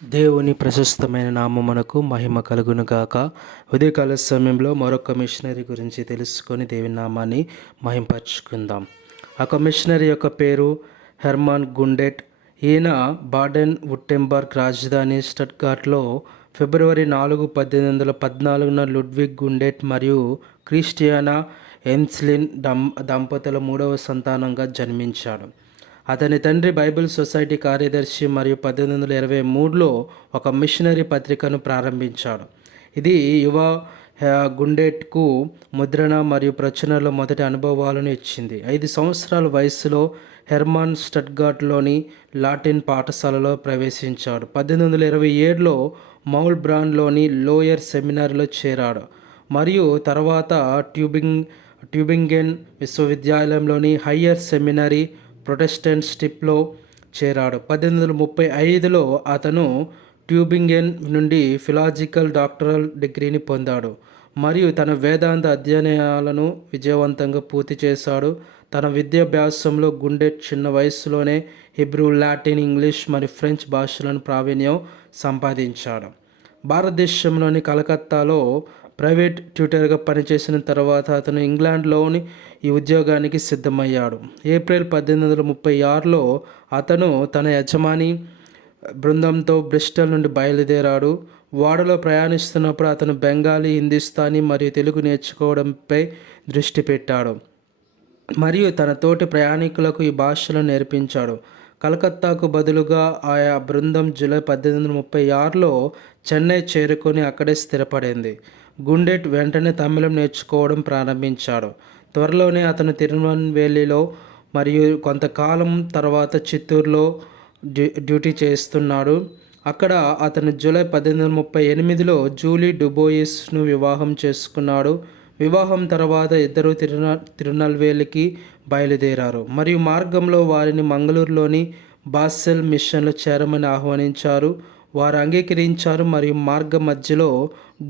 దేవుని ప్రశస్తమైన నామమునకు మహిమ కలుగును గాక. ఉదయకాల సమయంలో మరొక మిషనరీ గురించి తెలుసుకొని దేవుని నామాన్ని మహింపరచుకుందాం. ఆ మిషనరీ యొక్క పేరు హెర్మాన్ గుండెట్. ఈయన బాడెన్ వుట్టెంబర్గ్ రాజధాని స్టట్గార్ట్లో ఫిబ్రవరి 4, 1814 లుడ్విగ్ గుండెట్ మరియు క్రిస్టియానా ఎమ్స్లిన్ దంపతుల 3వ సంతానంగా జన్మించాడు. అతని తండ్రి బైబిల్ సొసైటీ కార్యదర్శి మరియు 1823లో ఒక మిషనరీ పత్రికను ప్రారంభించాడు. ఇది యువ గుండెట్కు ముద్రణ మరియు ప్రచురణలో మొదటి అనుభవాలను ఇచ్చింది. 5 సంవత్సరాల వయస్సులో హెర్మాన్ స్టట్గార్ట్లోని లాటిన్ పాఠశాలలో ప్రవేశించాడు. 1827లో మౌల్బ్రాన్లోని లోయర్ సెమినరీలో చేరాడు మరియు తర్వాత ట్యూబింగెన్ విశ్వవిద్యాలయంలోని హయ్యర్ సెమినరీ ప్రొటెస్టెంట్స్టిప్లో చేరాడు. 1835లో అతను ట్యూబింగెన్ నుండి ఫిలాజికల్ డాక్టరల్ డిగ్రీని పొందాడు మరియు తన వేదాంత అధ్యయనాలను విజయవంతంగా పూర్తి చేశాడు. తన విద్యాభ్యాసంలో గుండెట్ చిన్న వయస్సులోనే హిబ్రూ, లాటిన్, ఇంగ్లీష్ మరియు ఫ్రెంచ్ భాషలను ప్రావీణ్యం సంపాదించాడు. భారతదేశంలోని కలకత్తాలో ప్రైవేట్ ట్యూటర్గా పనిచేసిన తర్వాత అతను ఇంగ్లాండ్లోని ఈ ఉద్యోగానికి సిద్ధమయ్యాడు. ఏప్రిల్ 1836లో అతను తన యజమాని బృందంతో బ్రిస్టల్ నుండి బయలుదేరాడు. ఓడలో ప్రయాణిస్తున్నప్పుడు అతను బెంగాలీ, హిందుస్థానీ మరియు తెలుగు నేర్చుకోవడంపై దృష్టి పెట్టాడు మరియు తన తోటి ప్రయాణికులకు ఈ భాషలను నేర్పించాడు. కలకత్తాకు బదులుగా ఆయా బృందం జూలై 1836లో చెన్నై చేరుకొని అక్కడే స్థిరపడింది. గుండెట్ వెంటనే తమిళం నేర్చుకోవడం ప్రారంభించాడు. త్వరలోనే అతను తిరునెల్వేలిలో మరియు కొంతకాలం తర్వాత చిత్తూరులో డ్యూటీ చేస్తున్నాడు. అక్కడ అతను జూలై 1838లో జూలీ డుబోయిస్ను వివాహం చేసుకున్నాడు. వివాహం తర్వాత ఇద్దరు తిరునెల్వేలికి బయలుదేరారు మరియు మార్గంలో వారిని మంగళూరులోని బాసెల్ మిషన్లో చేరమని ఆహ్వానించారు. వారు అంగీకరించారు మరియు మార్గ మధ్యలో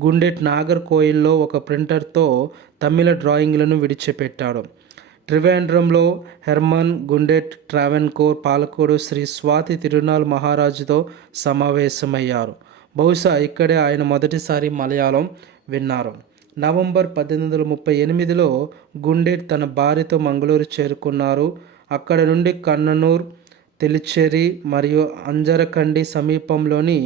గుండెట్ నాగర్కోయిల్లో ఒక ప్రింటర్తో తమిళ డ్రాయింగ్లను విడిచిపెట్టాడు. త్రివేంద్రంలో హెర్మాన్ గుండెట్ ట్రావెన్కోర్ పాలకుడు శ్రీ స్వాతి తిరునాల్ మహారాజుతో సమావేశమయ్యారు. బహుశా ఇక్కడే ఆయన మొదటిసారి మలయాళం విన్నారు. నవంబర్ 1838లో గుండెట్ తన భార్యతో మంగళూరు చేరుకున్నారు. అక్కడ నుండి కన్ననూర్, తెలిచ్చేరి మరియు అంజరకండి సమీపంలోని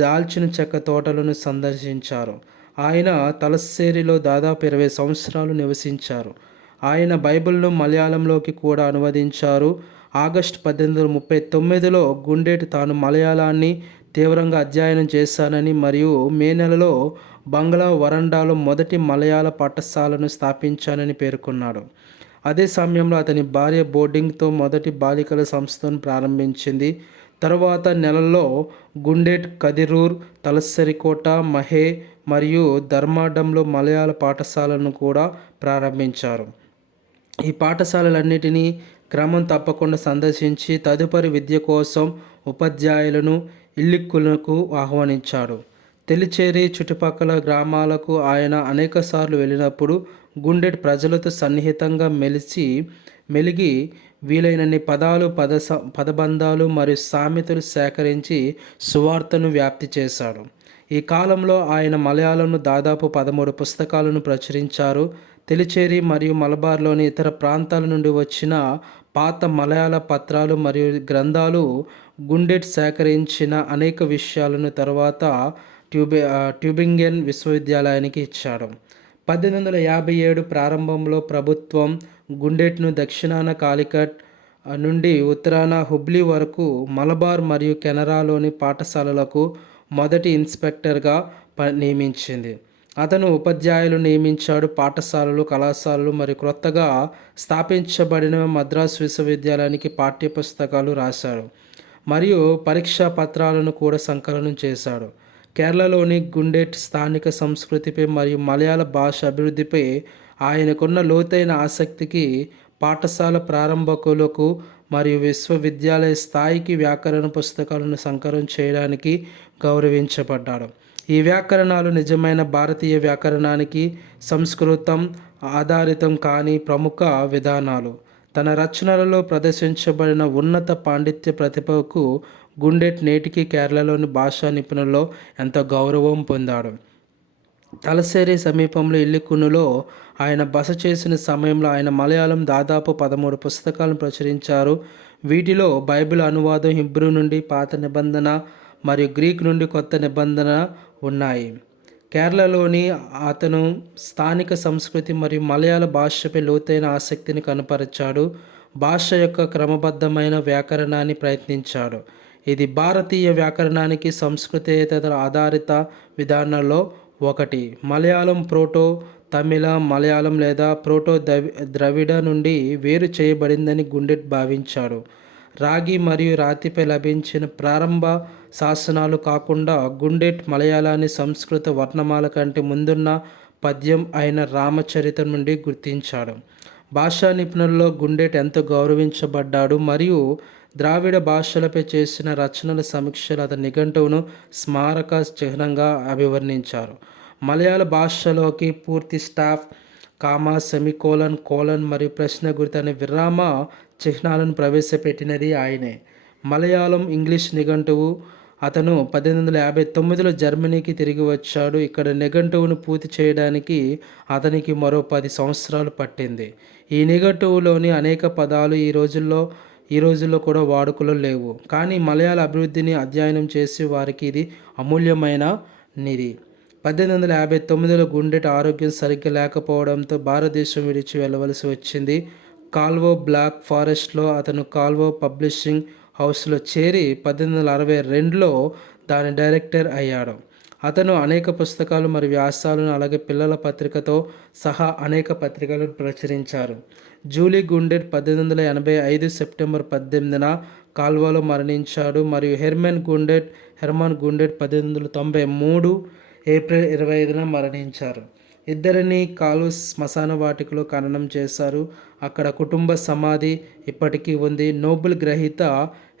దాల్చిన చెక్క తోటలను సందర్శించారు. ఆయన తలస్సేరిలో దాదాపు 20 సంవత్సరాలు నివసించారు. ఆయన బైబిల్ను మలయాళంలోకి కూడా అనువదించారు. ఆగస్టు 1839లో గుండెట్ తాను మలయాళాన్ని తీవ్రంగా అధ్యయనం చేశానని మరియు మే నెలలో బంగ్లా వరండాలో మొదటి మలయాళ పాఠశాలను స్థాపించానని పేర్కొన్నాడు. అదే సమయంలో అతని భార్య బోర్డింగ్తో మొదటి బాలికల సంస్థను ప్రారంభించింది. తరువాత నెలల్లో గుండెట్ కదిరూర్, తలస్సరికోట, మహే మరియు ధర్మాడంలో మలయాళ పాఠశాలను కూడా ప్రారంభించారు. ఈ పాఠశాలలన్నిటినీ క్రమం తప్పకుండా సందర్శించి తదుపరి విద్య కోసం ఉపాధ్యాయులను, ఇల్లిక్కులకు ఆహ్వానించాడు. తెలిచేరి చుట్టుపక్కల గ్రామాలకు ఆయన అనేకసార్లు వెళ్ళినప్పుడు గుండెట్ ప్రజలతో సన్నిహితంగా మెలిగి వీలైనన్ని పదాలు, పదబంధాలు మరియు సామెతలు సేకరించి సువార్తను వ్యాప్తి చేశాడు. ఈ కాలంలో ఆయన మలయాళంలో దాదాపు 13 పుస్తకాలను ప్రచురించారు. తెలిచేరి మరియు మలబార్లోని ఇతర ప్రాంతాల నుండి వచ్చిన పాత మలయాళ పత్రాలు మరియు గ్రంథాలు గుండెట్ సేకరించిన అనేక విషయాలను తర్వాత ట్యూబింగెన్ విశ్వవిద్యాలయానికి ఇచ్చాడు. 1857 ప్రారంభంలో ప్రభుత్వం గుండెట్ను దక్షిణాన కాలికట్ నుండి ఉత్తరాన హుబ్లీ వరకు మలబార్ మరియు కెనరాలోని పాఠశాలలకు మొదటి ఇన్స్పెక్టర్గా నియమించింది. అతను ఉపాధ్యాయులు నియమించాడు. పాఠశాలలు, కళాశాలలు మరియు క్రొత్తగా స్థాపించబడిన మద్రాసు విశ్వవిద్యాలయానికి పాఠ్యపుస్తకాలు రాశాడు మరియు పరీక్షా పత్రాలను కూడా సంకలనం చేశాడు. కేరళలోని గుండెట్ స్థానిక సంస్కృతిపై మరియు మలయాళ భాష అభివృద్ధిపై ఆయనకున్న లోతైన ఆసక్తికి పాఠశాల ప్రారంభకులకు మరియు విశ్వవిద్యాలయ స్థాయికి వ్యాకరణ పుస్తకాలను సంకలనం చేయడానికి గౌరవించబడ్డాడు. ఈ వ్యాకరణాలు నిజమైన భారతీయ వ్యాకరణానికి సంస్కృతం ఆధారితం కాని ప్రముఖ విధానాలు. తన రచనలలో ప్రదర్శించబడిన ఉన్నత పాండిత్య ప్రతిభకు గుండెట్ నేటికి కేరళలోని భాషా నిపుణుల్లో ఎంతో గౌరవం పొందాడు. తలసేరి సమీపంలో ఇల్లికున్నులో ఆయన బస చేసిన సమయంలో ఆయన మలయాళం దాదాపు 13 పుస్తకాలను ప్రచురించారు. వీటిలో బైబిల్ అనువాదం హిబ్రూ నుండి పాత నిబంధన మరియు గ్రీక్ నుండి కొత్త నిబంధన ఉన్నాయి. కేరళలోని అతను స్థానిక సంస్కృతి మరియు మలయాళ భాషపై లోతైన ఆసక్తిని కనపరిచాడు. భాష యొక్క క్రమబద్ధమైన వ్యాకరణాన్ని ప్రయత్నించాడు. ఇది భారతీయ వ్యాకరణానికి సంస్కృతేతర ఆధారిత విధానాల్లో ఒకటి. మలయాళం ప్రోటో తమిళ, మలయాళం లేదా ప్రోటో ద్రవిడ నుండి వేరు చేయబడిందని గుండెట్ భావించాడు. రాగి మరియు రాతిపై లభించిన ప్రారంభ శాసనాలు కాకుండా గుండెట్ మలయాళాన్ని సంస్కృత వర్ణమాల కంటే ముందున్న పద్యం అయిన రామచరితం నుండి గుర్తించాడు. భాషా నిపుణుల్లో గుండెట్ ఎంతో గౌరవించబడ్డాడు మరియు ద్రావిడ భాషలపై చేసిన రచనల సమీక్షలు అతని నిఘంటువును స్మారక చిహ్నంగా అభివర్ణించారు. మలయాళ భాషలోకి పూర్తి స్టాఫ్, కామా, సెమికోలన్, కోలన్ మరియు ప్రశ్న గుర్తు అనే విరామ చిహ్నాలను ప్రవేశపెట్టినది ఆయనే. మలయాళం ఇంగ్లీష్ నిఘంటువు అతను 1859లో జర్మనీకి తిరిగి వచ్చాడు. ఇక్కడ నిఘంటువును పూర్తి చేయడానికి అతనికి మరో 10 సంవత్సరాలు పట్టింది. ఈ నిఘంటువులోని అనేక పదాలు ఈ రోజుల్లో కూడా వాడుకలో లేవు, కానీ మలయాళ అభివృద్ధిని అధ్యయనం చేసి వారికి ఇది అమూల్యమైన నిధి. 1859లో గుండెట్ ఆరోగ్యం సరిగ్గా లేకపోవడంతో భారతదేశం విడిచి వెళ్ళవలసి వచ్చింది. కాల్వో బ్లాక్ ఫారెస్ట్లో అతను కాల్వో పబ్లిషింగ్ హౌస్లో చేరి 1862లో దాని డైరెక్టర్ అయ్యాడు. అతను అనేక పుస్తకాలు మరియు వ్యాసాలను అలాగే పిల్లల పత్రికతో సహా అనేక పత్రికలను ప్రచురించారు. జూలీ గుండెట్ 1885 సెప్టెంబర్ 18న కాల్వోలో మరణించాడు మరియు హెర్మన్ గుండెట్ 1893 ఏప్రిల్ 25న మరణించారు. ఇద్దరిని కాల్వో శ్మశాన వాటికలో ఖననం చేశారు. అక్కడ కుటుంబ సమాధి ఇప్పటికీ ఉంది. నోబెల్ గ్రహీత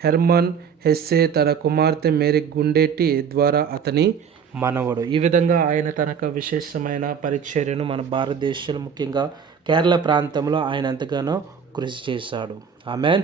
హెర్మన్ హెస్సే తన కుమార్తె మేరీ గుండెట్టి ద్వారా అతని మనవడు. ఈ విధంగా ఆయన తనకు విశేషమైన పరిచర్యను మన భారతదేశంలో ముఖ్యంగా కేరళ ప్రాంతంలో ఆయన ఎంతగానో కృషి చేశాడు. ఆమెన్.